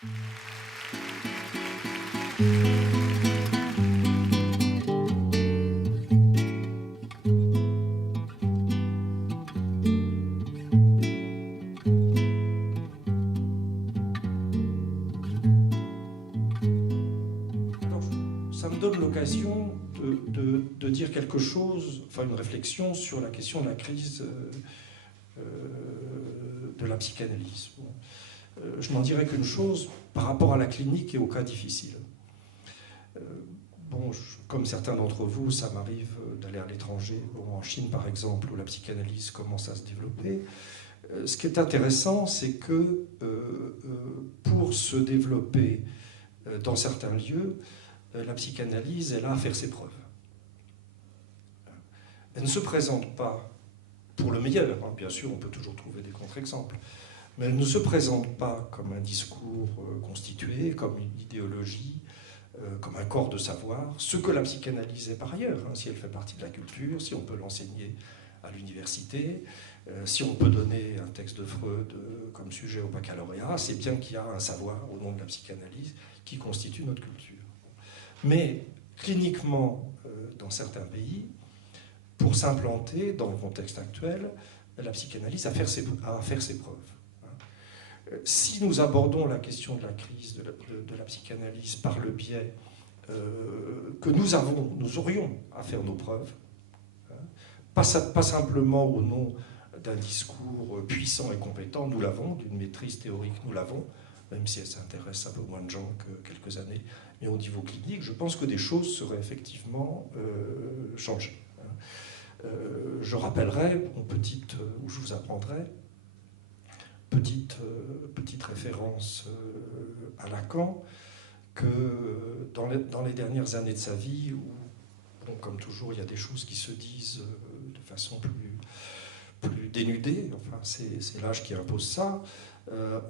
Ça me donne l'occasion de dire quelque chose, enfin une réflexion sur la question de la crise de la psychanalyse. Bon. Je n'en dirais qu'une chose par rapport à la clinique et aux cas difficiles. Bon, comme certains d'entre vous, ça m'arrive d'aller à l'étranger, bon, en Chine par exemple, où la psychanalyse commence à se développer. Ce qui est intéressant, c'est que pour se développer dans certains lieux, la psychanalyse, elle a à faire ses preuves. Elle ne se présente pas pour le meilleur, hein. Bien sûr, on peut toujours trouver des contre-exemples, mais elle ne se présente pas comme un discours constitué, comme une idéologie, comme un corps de savoir, ce que la psychanalyse est par ailleurs, hein, si elle fait partie de la culture, si on peut l'enseigner à l'université, si on peut donner un texte de Freud comme sujet au baccalauréat, c'est bien qu'il y a un savoir au nom de la psychanalyse qui constitue notre culture. Mais cliniquement, dans certains pays, pour s'implanter dans le contexte actuel, la psychanalyse a à faire ses preuves. Si nous abordons la question de la crise de la psychanalyse par le biais que nous aurions à faire nos preuves, pas simplement au nom d'un discours puissant et compétent, nous l'avons, d'une maîtrise théorique, nous l'avons, même si elle s'intéresse un peu moins de gens que quelques années, mais au niveau clinique, je pense que des choses seraient effectivement changées. Je rappellerai, ou je vous apprendrai, petite référence à Lacan, que dans les dernières années de sa vie, où, bon, comme toujours, il y a des choses qui se disent de façon plus dénudée, enfin, c'est l'âge qui impose ça,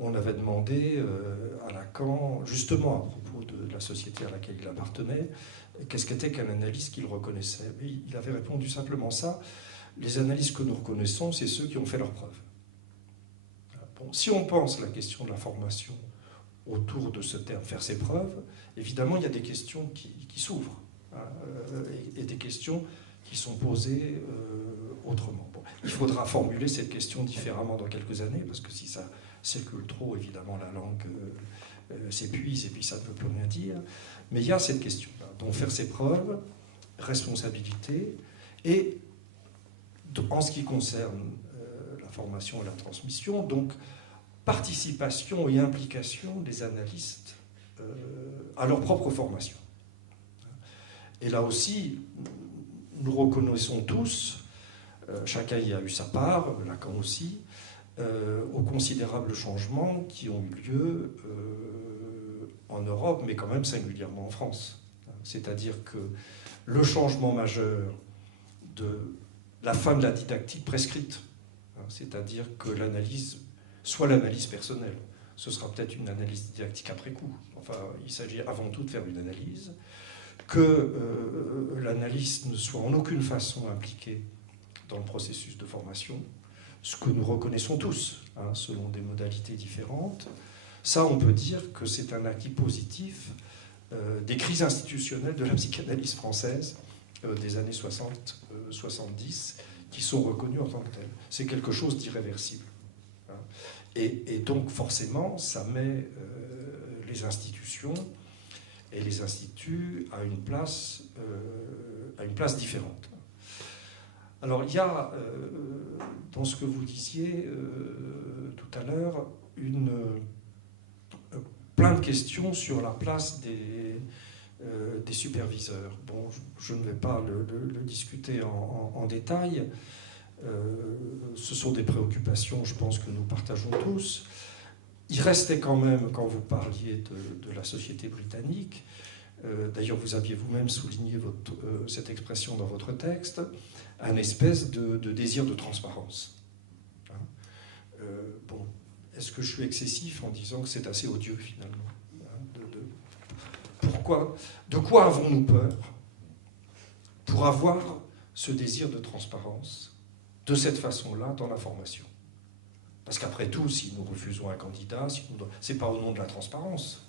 on avait demandé à Lacan, justement à propos de la société à laquelle il appartenait, qu'est-ce qu'était qu'un analyste qu'il reconnaissait. Mais il avait répondu simplement ça: les analystes que nous reconnaissons, c'est ceux qui ont fait leurs preuves. Bon, si on pense la question de la formation autour de ce terme, faire ses preuves, évidemment, il y a des questions qui s'ouvrent, hein, et des questions qui sont posées autrement. Bon, il faudra formuler cette question différemment dans quelques années, parce que si ça circule trop, évidemment, la langue s'épuise et puis ça ne veut plus rien dire. Mais il y a cette question-là. Donc faire ses preuves, responsabilité, et en ce qui concerne la formation et la transmission, donc participation et implication des analystes à leur propre formation. Et là aussi, nous reconnaissons tous, chacun y a eu sa part, Lacan aussi, aux considérables changements qui ont eu lieu en Europe, mais quand même singulièrement en France. C'est-à-dire que le changement majeur de la fin de la didactique prescrite, c'est-à-dire que l'analyse soit l'analyse personnelle. Ce sera peut-être une analyse didactique après coup. Enfin, il s'agit avant tout de faire une analyse, que l'analyste ne soit en aucune façon impliqué dans le processus de formation, ce que nous reconnaissons tous, hein, selon des modalités différentes. Ça, on peut dire que c'est un acquis positif des crises institutionnelles de la psychanalyse française des années 60-70, qui sont reconnues en tant que telles. C'est quelque chose d'irréversible. Hein. Et donc, forcément, ça met les institutions et les instituts à une place différente. Alors, il y a, dans ce que vous disiez tout à l'heure, plein de questions sur la place des superviseurs. Bon, je ne vais pas le discuter en détail. Ce sont des préoccupations, je pense, que nous partageons tous. Il restait quand même, quand vous parliez de la société britannique, d'ailleurs vous aviez vous-même souligné cette expression dans votre texte, un espèce de désir de transparence. Hein, bon, est-ce que je suis excessif en disant que c'est assez odieux finalement, hein, de quoi avons-nous peur pour avoir ce désir de transparence de cette façon-là dans la formation? Parce qu'après tout, si nous refusons un candidat, c'est pas au nom de la transparence,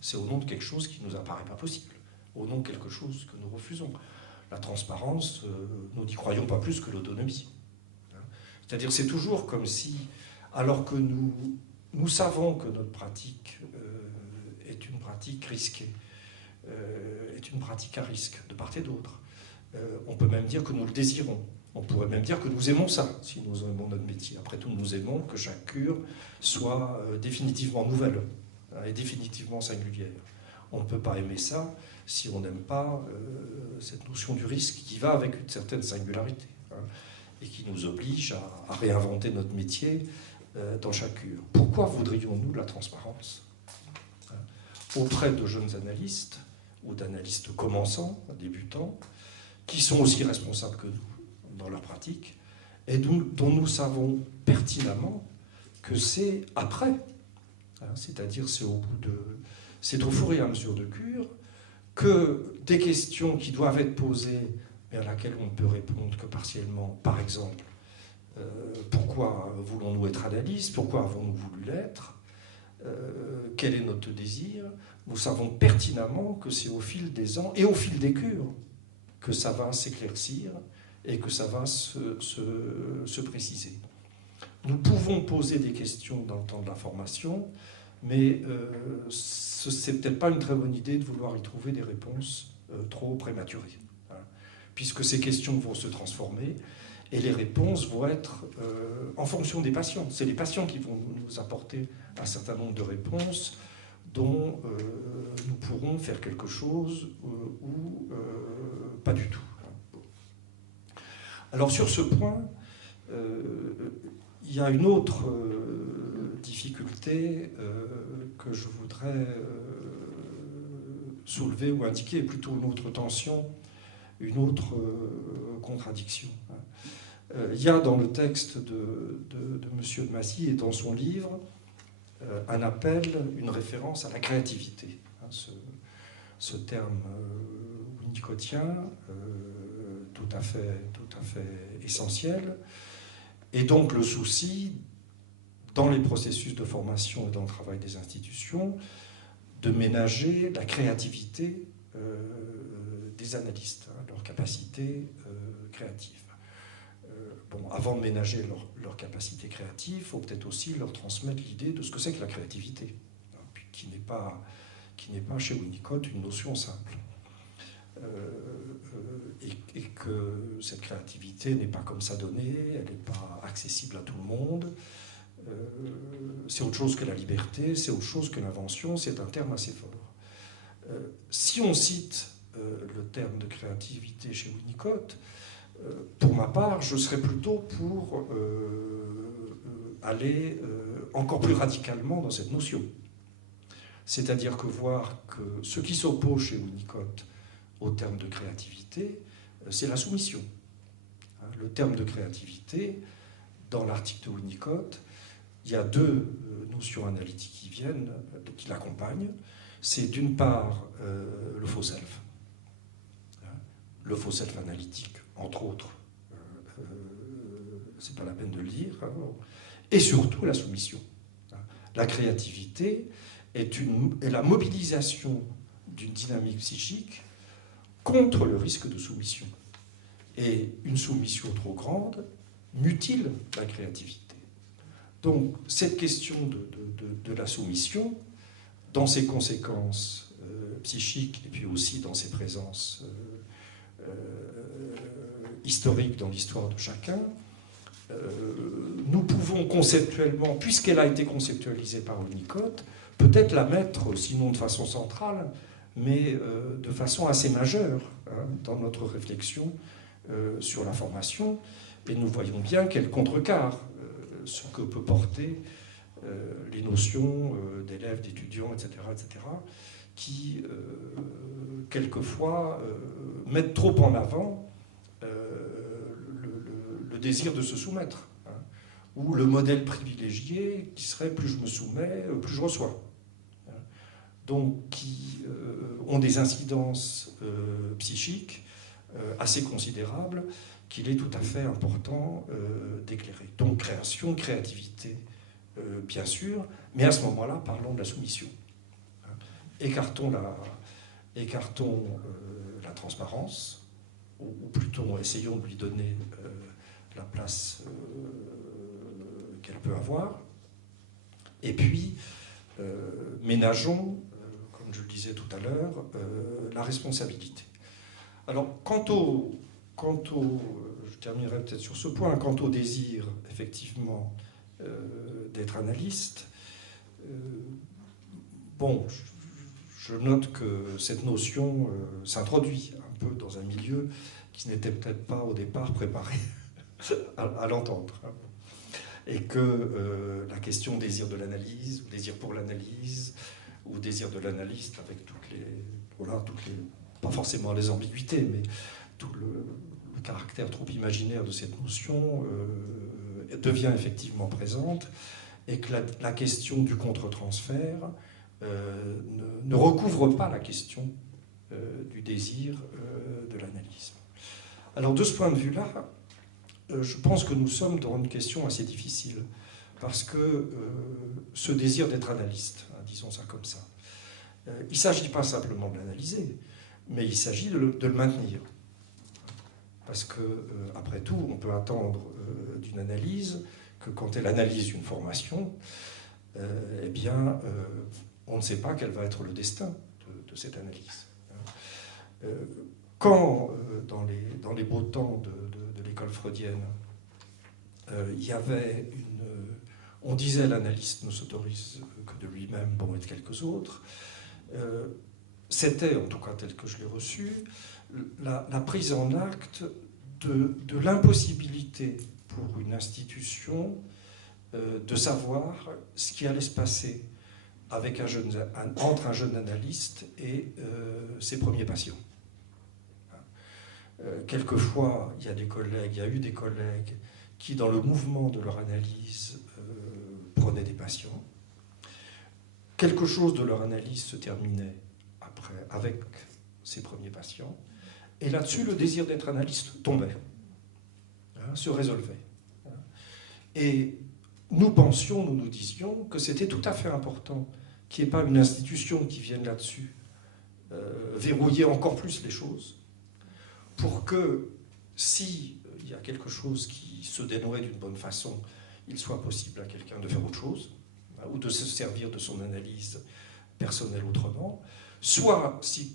c'est au nom de quelque chose qui nous apparaît pas possible, au nom de quelque chose que nous refusons. La transparence, nous n'y croyons pas plus que l'autonomie. C'est-à-dire c'est toujours comme si, alors que nous savons que notre pratique est une pratique risquée, est une pratique à risque de part et d'autre, on peut même dire que nous le désirons. On pourrait même dire que nous aimons ça, si nous aimons notre métier. Après tout, nous aimons que chaque cure soit définitivement nouvelle et définitivement singulière. On ne peut pas aimer ça si on n'aime pas cette notion du risque qui va avec une certaine singularité et qui nous oblige à réinventer notre métier dans chaque cure. Pourquoi voudrions-nous la transparence auprès de jeunes analystes ou d'analystes commençants, débutants, qui sont aussi responsables que nous dans leur pratique, et dont nous savons pertinemment que c'est après, c'est-à-dire c'est au fur et à mesure de cure, que des questions qui doivent être posées, mais à laquelle on ne peut répondre que partiellement, par exemple, pourquoi voulons-nous être analystes, pourquoi avons-nous voulu l'être, quel est notre désir, nous savons pertinemment que c'est au fil des ans et au fil des cures que ça va s'éclaircir et que ça va se préciser. Nous pouvons poser des questions dans le temps de la formation, mais c'est peut-être pas une très bonne idée de vouloir y trouver des réponses trop prématurées, puisque ces questions vont se transformer et les réponses vont être en fonction des patients. C'est les patients qui vont nous apporter un certain nombre de réponses dont nous pourrons faire quelque chose ou pas du tout. Alors sur ce point, il y a une autre difficulté que je voudrais soulever ou indiquer, plutôt une autre tension, une autre contradiction. Il y a dans le texte de M. de Massy et dans son livre un appel, une référence à la créativité. Ce terme winnicottien, tout à fait essentiel. Et donc le souci, dans les processus de formation et dans le travail des institutions, de ménager la créativité des analystes, leur capacité créative. Avant de ménager leur capacité créative, il faut peut-être aussi leur transmettre l'idée de ce que c'est que la créativité, qui n'est pas chez Winnicott une notion simple. Et que cette créativité n'est pas comme ça donnée, elle n'est pas accessible à tout le monde. C'est autre chose que la liberté, c'est autre chose que l'invention, c'est un terme assez fort. Si on cite le terme de créativité chez Winnicott, pour ma part, je serais plutôt pour aller encore plus radicalement dans cette notion. C'est-à-dire que voir que ce qui s'oppose chez Winnicott au terme de créativité, c'est la soumission. Le terme de créativité, dans l'article de Winnicott, il y a deux notions analytiques qui l'accompagnent. C'est d'une part le faux self. Le faux self analytique, entre autres, c'est pas la peine de le dire, et surtout la soumission. La créativité est la mobilisation d'une dynamique psychique contre le risque de soumission. Et une soumission trop grande mutile la créativité. Donc cette question de la soumission, dans ses conséquences psychiques et puis aussi dans ses présences historiques dans l'histoire de chacun, nous pouvons conceptuellement, puisqu'elle a été conceptualisée par Winnicott, peut-être la mettre, sinon de façon centrale, mais de façon assez majeure dans notre réflexion sur la formation. Et nous voyons bien qu'elle contrecarre ce que peut porter les notions d'élèves, d'étudiants, etc., qui, quelquefois, mettent trop en avant le désir de se soumettre, ou le modèle privilégié qui serait plus je me soumets, plus je reçois. Donc, qui ont des incidences psychiques assez considérables qu'il est tout à fait important d'éclairer. Donc création, créativité, bien sûr, mais à ce moment-là, parlons de la soumission. Écartons la transparence, ou plutôt essayons de lui donner la place qu'elle peut avoir, et puis ménageons, comme je le disais tout à l'heure, la responsabilité. Alors, je terminerai peut-être sur ce point, quant au désir, effectivement, d'être analyste, bon, je note que cette notion s'introduit un peu dans un milieu qui n'était peut-être pas au départ préparé à l'entendre. Et que la question désir de l'analyse, ou désir pour l'analyse, ou désir de l'analyste, avec toutes les, pas forcément les ambiguïtés, mais tout le caractère trop imaginaire de cette notion devient effectivement présente, et que la question du contre-transfert ne recouvre pas la question du désir de l'analyse. Alors de ce point de vue-là, je pense que nous sommes dans une question assez difficile, parce que ce désir d'être analyste, hein, disons ça comme ça, il ne s'agit pas simplement de l'analyser, mais il s'agit de le maintenir. Parce que, après tout, on peut attendre d'une analyse que quand elle analyse une formation, eh bien, on ne sait pas quel va être le destin de cette analyse. Quand, dans les beaux temps de l'école freudienne, il y avait on disait l'analyste ne s'autorise que de lui-même, bon, et de quelques autres, c'était, en tout cas tel que je l'ai reçu, la prise en acte de l'impossibilité pour une institution de savoir ce qui allait se passer avec entre un jeune analyste et ses premiers patients. Quelquefois, il y a eu des collègues qui, dans le mouvement de leur analyse, prenaient des patients. Quelque chose de leur analyse se terminait après avec ces premiers patients, et là-dessus, le désir d'être analyste tombait, se résolvait. Et nous nous disions que c'était tout à fait important qu'il n'y ait pas une institution qui vienne là-dessus verrouiller encore plus les choses, pour que, s'il y a quelque chose qui se dénouait d'une bonne façon, il soit possible à quelqu'un de faire autre chose, ou de se servir de son analyse personnelle autrement, soit, si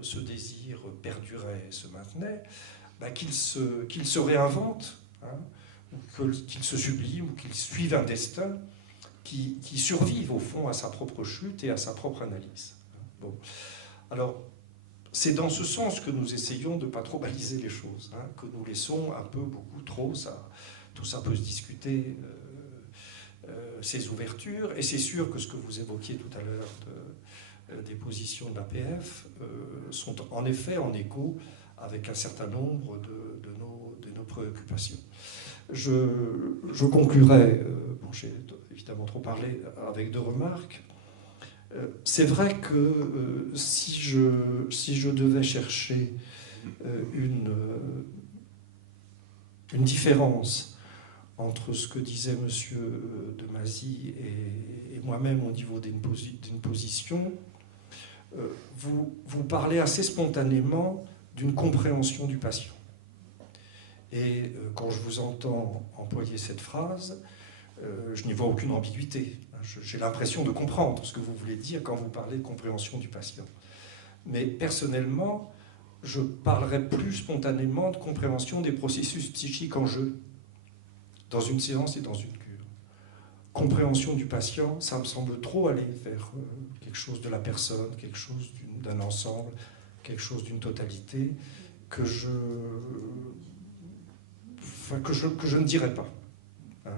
ce désir perdurait et se maintenait, qu'il se réinvente, ou qu'il se sublime, ou qu'il suive un destin qui survive, au fond, à sa propre chute et à sa propre analyse. Bon. Alors, c'est dans ce sens que nous essayons de ne pas trop baliser les choses, que nous laissons un peu, beaucoup trop, tout ça peut se discuter, ces ouvertures, et c'est sûr que ce que vous évoquiez tout à l'heure des positions de l'APF sont en effet en écho avec un certain nombre de nos préoccupations. Je conclurai, bon, j'ai évidemment trop parlé, avec 2 remarques. C'est vrai que si je devais chercher une différence entre ce que disait M. de Mazy et moi-même au niveau d'une position, vous parlez assez spontanément d'une compréhension du patient. Et quand je vous entends employer cette phrase, je n'y vois aucune ambiguïté. J'ai l'impression de comprendre ce que vous voulez dire quand vous parlez de compréhension du patient. Mais personnellement, je parlerais plus spontanément de compréhension des processus psychiques en jeu, dans une séance et dans une cure. Compréhension du patient, ça me semble trop aller vers quelque chose de la personne, quelque chose d'un ensemble, quelque chose d'une totalité, que je ne dirais pas.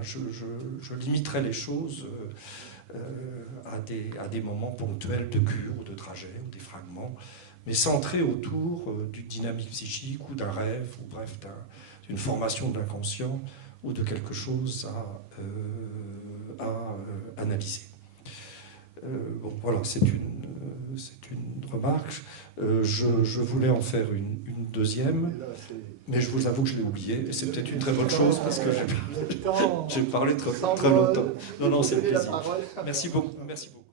Je limiterai les choses à des moments ponctuels de cure ou de trajet, ou des fragments, mais centrés autour d'une dynamique psychique ou d'un rêve, ou bref, d'une formation de l'inconscient ou de quelque chose à analyser. Bon, voilà, c'est une remarque. Je voulais en faire une deuxième, Mais je vous avoue que je l'ai oublié, et c'est peut-être une très bonne chose, parce que j'ai parlé très longtemps. Non, non, c'est le plaisir. Merci beaucoup. Merci beaucoup.